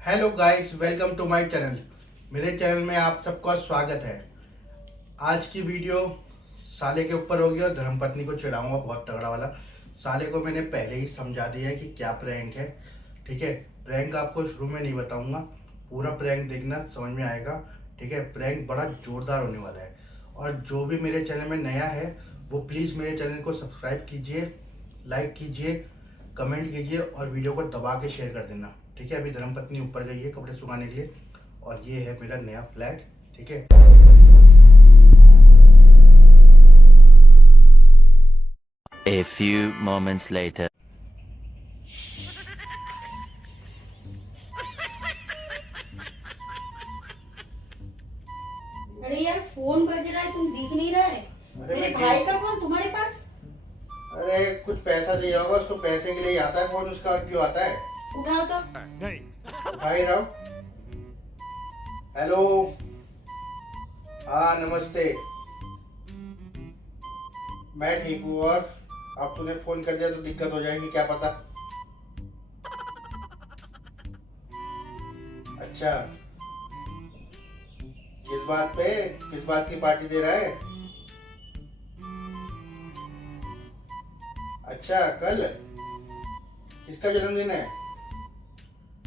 Hello guys, welcome to my channel. मेरे channel में आप सबका स्वागत है। आज की वीडियो साले के ऊपर होगी और धर्मपत्नी को चिढ़ाऊंगा बहुत तगड़ा वाला। साले को मैंने पहले ही समझा दिया है कि क्या प्रैंक है। ठीक है, प्रैंक आपको शुरू में नहीं बताऊंगा, पूरा प्रैंक देखना समझ में आएगा। ठीक है, प्रैंक बड़ा जोरदार होने वाला है। और जो भी मेरे चैनल में नया है वो प्लीज़ मेरे चैनल को सब्सक्राइब कीजिए, लाइक कीजिए, कमेंट कीजिए और वीडियो को दबा के शेयर कर देना। ठीक है, अभी धर्मपत्नी ऊपर गई है कपड़े सुखाने के लिए और ये है मेरा नया फ्लैट। ठीक है, A few moments later. अरे यार फोन बज रहा है, तुम दिख नहीं रहा है। अरे मेरे भाई का फोन तुम्हारे पास? अरे कुछ पैसा चाहिए होगा उसको, पैसे के लिए आता है फोन उसका, और क्यों आता है? उठाओ तो। भाई राव, हेलो, हाँ नमस्ते, मैं ठीक हूँ। और अब तूने फोन कर दिया तो दिक्कत हो जाएगी, क्या पता। अच्छा, किस बात पे, किस बात की पार्टी दे रहा है? अच्छा, कल किसका जन्मदिन है?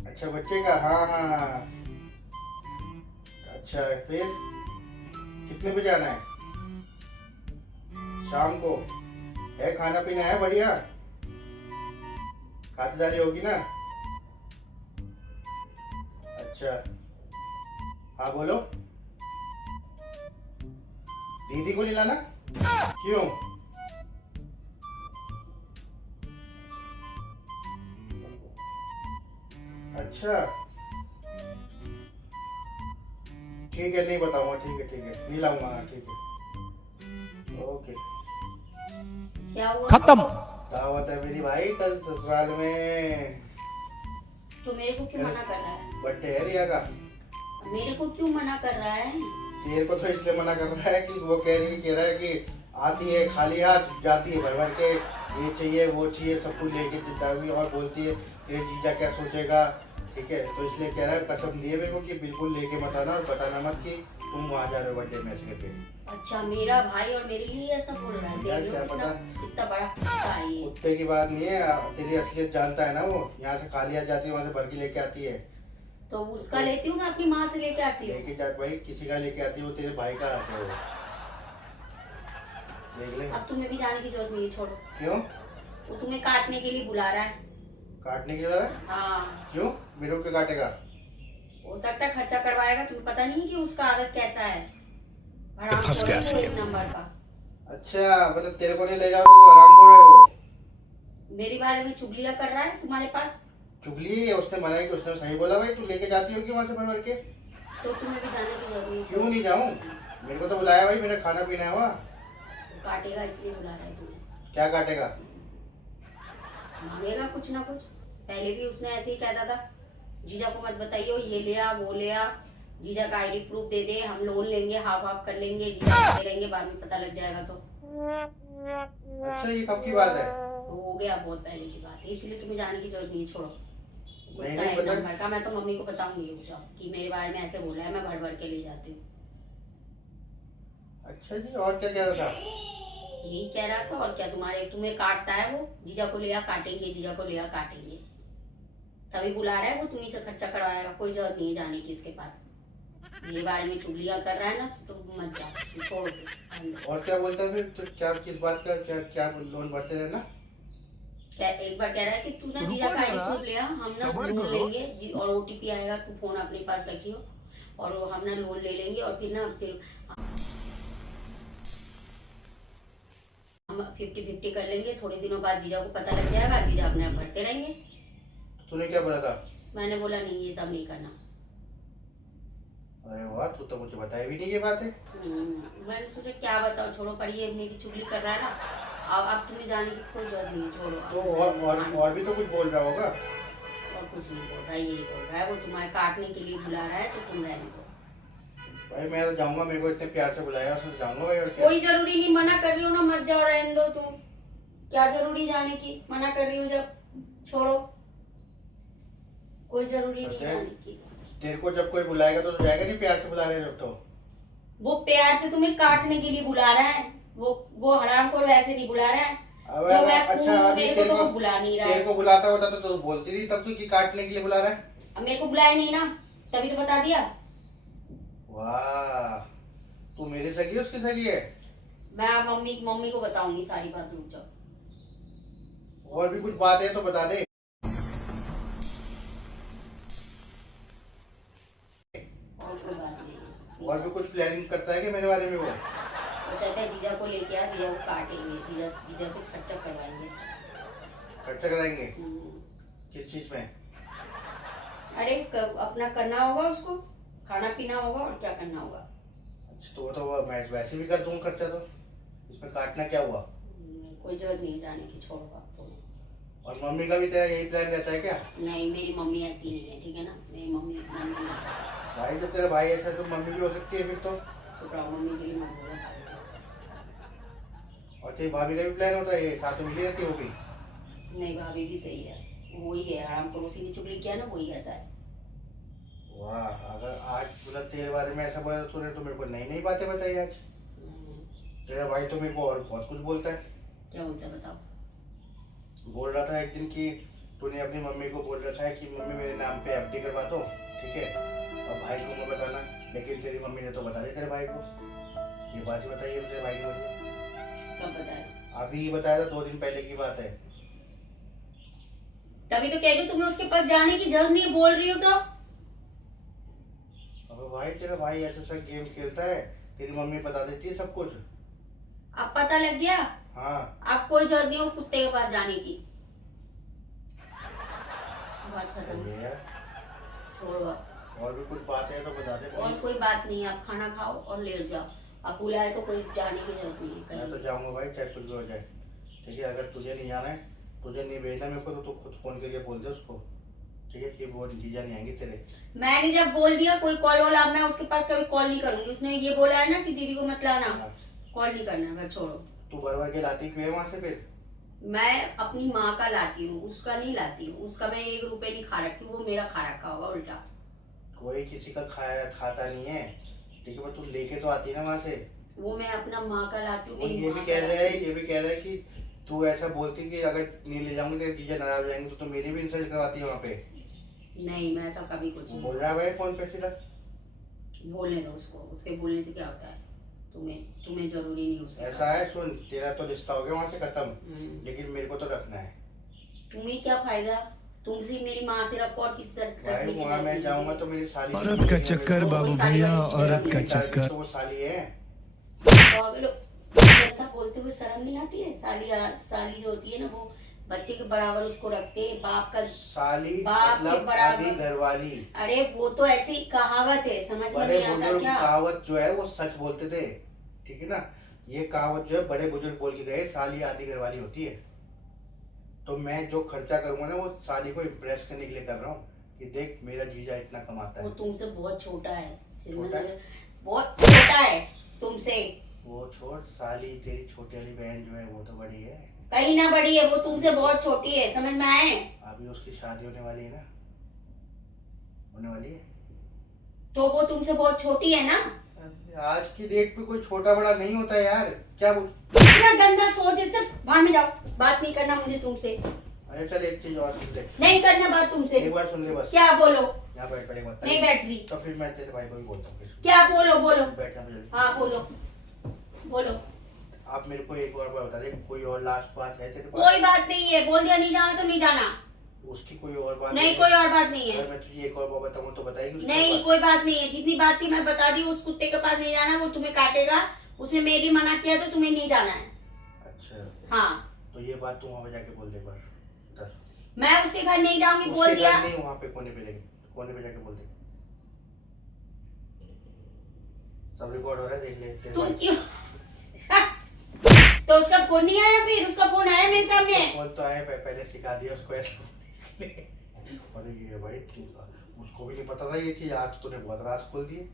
अच्छा, बच्चे का। हाँ हाँ हाँ। अच्छा, फिर कितने बजे आना है? शाम को है, खाना पीना है बढ़िया, खातिरदारी होगी ना? अच्छा, हाँ बोलो। दीदी को नहीं लाना? क्यों? अच्छा, ठीक है, नहीं बताऊंगा। ठीक है ठीक है, नहीं लाऊंगा। हाँ ठीक है, ओके। क्या हुआ? खत्म। दावत है मेरी भाई कल ससुराल में। तो मेरे को क्यों मना कर रहा है? बर्थडे है रिया का। मेरे को क्यों मना कर रहा है? तेरे को तो इसलिए मना कर रहा है कि वो कह रहा है कि आती है खाली हाथ, जाती है भर भर के, ये चाहिए वो चाहिए सब कुछ लेके जितावी, और बोलती है ये जीजा क्या सोचेगा। ठीक है, तो इसलिए कह रहा है, कसम दिए मेरे को कि बिल्कुल लेके मत आना और बताना मत कि तुम वहाँ जा रहे हो बर्थडे में इसके पे। अच्छा, मेरा भाई और मेरे लिए ऐसा बोल रहा है? यार, देख लो क्या कितना पता। कितना बड़ा कुत्ता है ये। कुत्ते की बात नहीं है, तेरी असलियत जानता है ना वो। यहाँ से खाली हाथ जाती है, वहाँ से भर के लेके आती है। तो उसका लेती हूँ, मैं अपनी माँ से लेके आती हूँ। लेके जा भाई, किसी का लेके आती है, वो तेरे भाई का आता है वो। देख ले। अब तुम्हें भी जाने की जरूरत नहीं है, छोड़ो। क्यों? वो तुम्हें काटने के लिए बुला रहा है। काटने के लिए? हाँ, क्यों? मेरे को क्यों काटेगा? हो सकता है खर्चा करवाएगा। तुम्हें पता नहीं कि उसका आदत कैसा है। फंस गया हरामखोर है वो, एक नंबर का। अच्छा, मतलब तेरे को नहीं ले जाओ तो हरामखोर है वो? मेरे बारे में चुगलियां कर रहा है तुम्हारे पास। चुगली है? उसने मना है कि उसने सही बोला भाई, तू लेके जाती होगी वहां से भर भर के। तो तुम्हें भी जाने की जरूरत नहीं। क्यों नहीं जाऊं? मेरे को तो बुलाया भाई, मेरा खाना पीना है वहाँ। काटेगा इसलिए बुला रहा है तुम्हें। क्या काटेगा? मांगेगा कुछ ना कुछ। पहले भी उसने ऐसे ही कहता था, जीजा को मत बताइयो, ये ले आ वो ले आ, जीजा का आईडी प्रूफ दे दे, हम लोन लेंगे, हाफ हाफ कर लेंगे, जीजा करते रहेंगे, बाद में पता लग जाएगा तो। अच्छा, ये कब की बात है? तो हो गया, बहुत पहले की बात है, इसलिए तुम्हें जाने की जरूरत नहीं है, छोड़ो। कुत्ता नहीं है पता। एक नंबर का। मैं तो मम्मी को बताऊंगी, रुक जाओ, कि मेरे बारे में ऐसे बोला है, मैं भर भर के ले जाती हूँ। अच्छा जी, और क्या कह रहा था? यही कह रहा था, और क्या। तुम्हें काटता है वो, जीजा को लिया काटेंगे, जीजा को लिया काटेंगे, तभी बुला रहा है वो। तुम्ही से खर्चा करवाएगा, कोई जरूरत नहीं है जाने की उसके पास। मेरे बारे में चुगलियां कर रहा है ना, तो मत जाओ, छोड़ो तो। और क्या बोलता है फिर? तो क्या, किस बात का, क्या क्या लोन भरते रहना? क्या एक बार कह रहा है कि तू ना जीजा का आईडी प्रूफ ले आ, हम ना लोन लेंगे, और ओटीपी आएगा, तू फोन अपने पास रखियो, और वो हम ना लोन ले लेंगे, और फिर हम 50-50 कर लेंगे। थोड़े दिनों बाद जीजा को पता लग जाएगा, जीजा अपने आप भरते रहेंगे। तूने क्या बोला था? मैंने बोला नहीं, ये सब नहीं करना। अरे वाह, तू तो मुझे बताई भी नहीं ये बात है। मैंने सोचा क्या बताओ, छोड़ो, पर ये मेरी चुगली कर रहा है ना। अब तुम्हें जाने की कोई जरूरत नहीं है, छोड़ो। तो और भी तो कुछ बोल रहा होगा। और कुछ नहीं बोल रहा है, यही बोल रहा है वो, तुम्हारे काटने के लिए बुला रहा है, तो तुम रहने दो। भाई मैं तो जाऊंगा, मेरे को इतने प्यार से बुलाया, उसमें जाऊंगा भाई। और क्या? कोई जरूरी नहीं, मना कर रही हो ना, मत जाओ, रहने दो तुम। क्या जरूरी जाने की, मना कर रही हो जब, छोड़ो। कोई जरूरी नहीं अच्छा। जाने की। तेरे को जब कोई बुलाएगा तो जाएगा नहीं, प्यार से बुला रहे हैं जब तो। वो प्यार से तुम्हें काटने के लिए बुला रहा है, वो हराम को वैसे नहीं बुला रहा है। अब जो मैं अच्छा, हूँ, अभी मेरे को तेरे तो को वो बुला नहीं रहा तेरे है। को बुलाता होता तो तू बोलती नहीं, तब तू कि काटने के लिए बुला रहा है। अब मेरे को बुलाया नहीं ना, तभी तो बता दिया। वाह, तू मेरी सगी है उसकी सगी है? मैं अब मम्मी को बताऊंगी सारी बात, रुक जाओ। और भी कुछ बात है तो बता दे। और कोई बात नहीं। और भी कुछ प्लानिंग करता है कि मेरे बारे में वो? वो कहता है जीजा को लेके आ, जीजा को काटेंगे, जीजा से खर्चा करवाएंगे। खर्चा कराएंगे? हम्म। किस चीज में? अरे अपना करना होगा उसको, खाना पीना होगा और क्या करना होगा। अच्छा, तो वो मैं वैसे भी कर दूंगा खर्चा, तो इसमें काटना क्या हुआ? कोई जरूरत नहीं जाने की, छोड़ो बात तो। और मम्मी का भी तेरा यही प्लान रहता है क्या? नहीं, मेरी मम्मी ऐसी नहीं है, ठीक है ना। मेरी मम्मी भाई जब तेरा भाई ऐसा है तो मम्मी भी हो सकती है फिर तो। चुप रहो, मम्मी के लिए मत बोलो। और तेरी भाभी का भी प्लान होता है, ये साथ में मिली रहती होगी। नहीं, भाभी भी सही है, वही है हराम पड़ोसी ने चुगली किया ना, वही ऐसा है। वाह, अगर आज मतलब तेरे बारे में ऐसा बोला तूने तो मेरे को नई नई बातें बताई आज। तेरा भाई तो मेरे को और बहुत कुछ बोलता है। क्या बोलता है बताओ। बोल रहा था एक दिन कि तूने अपनी मम्मी को बोल रखा है कि मम्मी मेरे नाम पे एफडी करवा दो, ठीक है, और भाई को मैं बताना। लेकिन तेरी मम्मी ने तो बता दिया तेरे भाई को। ये बात ही बताइए तेरे भाई ने मुझे। कब बताया? अभी ही बताया था, 2 दिन पहले की बात है। तभी तो कह रही हूँ, तुम्हें उसके पास जाने की जरूरत नहीं है, बोल रही हो तो। अब भाई तेरा भाई ऐसा सा गेम खेलता है, तेरी मम्मी बता देती है सब कुछ। अब पता लग गया। हाँ, अब कोई जरूरत नहीं हो कुत्ते के पास जाने की। बात खत्म, ये है। छोड़ो अब। और भी कुछ बात है तो बता दे। और कोई बात नहीं है, आप खाना खाओ और लेट जाओ। अब बुलाए तो कोई जाने की जरूरत नहीं है मैं कहीं। तो जाऊंगा भाई, चाहे कुछ भी हो जाए, ठीक है। अगर तुझे नहीं आना है, तुझे नहीं भेजना मेरे को, तो तू खुद फोन करके बोल दे उसको, ठीक है, कि वो जीजा नहीं आएंगे तेरे। मैंने जब बोल दिया कोई कॉल वाला, अब मैं उसके पास कभी कॉल नहीं करूंगी। उसने ये बोला है ना कि दीदी को मत लाना, हाँ। कॉल नहीं करना है, बस छोड़ो। तू भर के लाती क्यों है वहां से फिर? मैं अपनी माँ का लाती हूँ, उसका नहीं लाती हूँ। उसका मैं 1 रुपए नहीं खा रखी हूँ, वो मेरा खा रखा होगा उल्टा। कोई किसी का खाया खाता नहीं है, ठीक है, पर तू लेके तो आती है ना वहां से। वो मैं अपना माँ का लाती हूँ। वो मेरी ये माँ भी का कह रहे लाती हैं, ये भी कह रहे हैं कि तू ऐसा बोलती कि अगर नहीं ले जाऊंगी तेरे जीजा नाराज हो जाएंगे, तो मेरी भी इंसल्ट करवाती है वहाँ पे। हूँ। नहीं, मैं ऐसा कभी कुछ नहीं। बोल रहा है भाई फोन पे सीधा। बोलने दो उसको, उसके बोलने से क्या होता है। तुम्हें जरूरी नहीं उसके ऐसा है, सुन, तेरा तो रिश्ता हो गया वहां से खत्म, पास। लेकिन मेरे को तो रखना है। तुम्हें क्या फायदा, तुमसे मेरी माँ से रखो और किसी तरह भाई रखने की वहाँ जरूरत मैं नहीं जाऊंगा है। तो मेरी साली औरत का चक्कर बाबू भैया, औरत का चक्कर। तो वो साली है। पागल हो, ऐसा बोलते हुए शर्म नहीं आती है। साली जो होती है ना, वो बच्चे के बराबर उसको रखते हैं, बाप का। साली बाप के मतलब बराबर। आधी घरवाली। अरे वो तो ऐसी कहावत है, समझ में बड़े नहीं आता बुजुर्ग क्या। कहावत जो है वो सच बोलते थे, ठीक है ना। ये कहावत जो है बड़े बुजुर्ग बोल के गए, साली आधी घरवाली होती है। तो मैं जो खर्चा करूंगा ना, वो साली को इम्प्रेस करने के लिए कर रहा हूँ कि देख मेरा जीजा इतना कमाता वो है। तुमसे बहुत छोटा है, छोटा है? बहुत छोटा है तुमसे। वो छोड़, साली तेरी छोटी वाली बहन जो है वो तो बड़ी है। कहीं ना बड़ी है, वो तुमसे बहुत छोटी है, समझ में आए। अभी उसकी शादी होने वाली है ना, होने वाली है। तो वो तुमसे बहुत छोटी है ना। आज की डेट पे कोई छोटा बड़ा नहीं होता यार, क्या इतना गंदा सोच है, चल बाहर में जाओ, बात नहीं करना मुझे तुमसे। अरे चल एक चीज और सुन ले, नहीं करना बात तुमसे। एक बार सुन ले बस। क्या बोलो। यहाँ बैठ पड़े मत। नहीं बैठ रही। तो फिर मैं तेरे भाई को भी बोलता हूँ फिर। क्या बोलो बोलो। बैठना मुझे। हाँ बोलो बोलो। आप मेरे को एक और बात बता दे, कोई और लास्ट बात है तेरे पास? कोई बात नहीं है, बोल दिया नहीं जाना तो नहीं जाना। उसकी कोई और बात नहीं, कोई और बात नहीं है। अगर मैं तुझे एक और बात बताऊँ तो बताएगी उसके नहीं, पास? कोई बात नहीं है, जितनी बात थी मैं बता दी। उस कुत्ते के पास नहीं जाना, वो तुम्हें काटेगा। उसने मेरी मना किया तो तुम्हें नहीं जाना है। अच्छा हाँ, तो ये बात तू वहाँ पे जाके बोल दे एक बार उधर। मैं उसके घर नहीं जाऊंगी, बोल उसके दिया। घर नहीं, वहाँ पे कोने पे लेके, कोने पे जाके बोल दे। सब रिकॉर्ड हो रहा है, देख ले तेरे तुम भाई। क्यों तो उसका फोन नहीं आया, फिर उसका फोन आया मेरे सामने। कॉल तो आया, पहले सिखा दिया उसको ऐसा। अरे ये भाई उसको भी नहीं पता था ये चीज, आज तूने बहुत राज खोल दिए।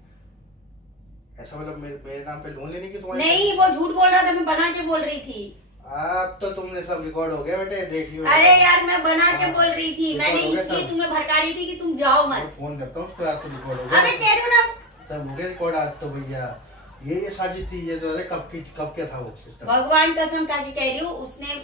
ऐसा मतलब मेरे नाम पे लोन लेने की तुम्हारी? नहीं, वो झूठ बोल रहा था, मैं बना के बोल रही थी। अब तो तुमने सब रिकॉर्ड हो गया बेटे, देख लियो। अरे यार मैं बना के हाँ। बोल रही थी, रिकॉर्ड मैंने हो गया इसलिए सब। तुम्हें भड़का रही थी कि तुम जाओ मैं मत। फोन करता हूँ उसको, आज तो रिकॉर्ड हो गया। अबे कह रही हूँ ना, सब हो गया रिकॉर्ड आज तो भैया। ये साजिश थी, ये तो अरे कब क्या था वो सिस्टम। भगवान कसम खा के कह रही हूँ, उसने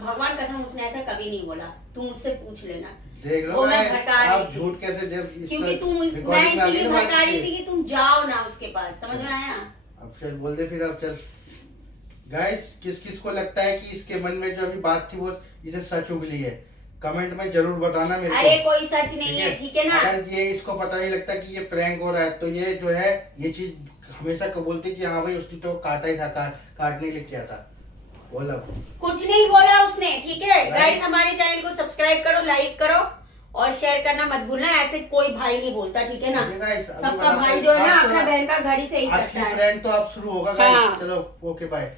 भगवान कसम उसने ऐसा कभी नहीं बोला, तुम उससे पूछ लेना। देख लो वो मैं guys, भड़का रही आप थी। झूठ कैसे जब इस क्योंकि पर तुम मैं recording में आ गई इसलिए ना बात भड़का रही ये। थी कि तुम जाओ ना उसके पास, समझ में आया? अब चल बोल दे फिर, अब चल। गाइस किस किस को लगता है कि इसके मन में जो अभी बात थी वो इसे सच उगली है, कमेंट में जरूर बताना मेरे अरे को। कोई सच नहीं है, ठीक है ना? अगर ये इसको पता नहीं लगता कि ये प्रैंक हो रहा है, तो ये जो है ये चीज हमेशा बोलती कि हाँ भाई उसने तो काटा ही था, काटने लेके किया था। बोला कुछ नहीं बोला उसने, ठीक है? Guys, गाइस हमारे चैनल को सब्सक्राइब करो, लाइक करो और शेयर करना मत भूलना। ऐसे कोई भाई नहीं बोलता, ठीक है ना? सबका भाई जो है ना अपना बहन का घर ही सही करता असली है। प्रैंक तो अब शुरू होगा गाइस। हाँ। चलो ओके बाय।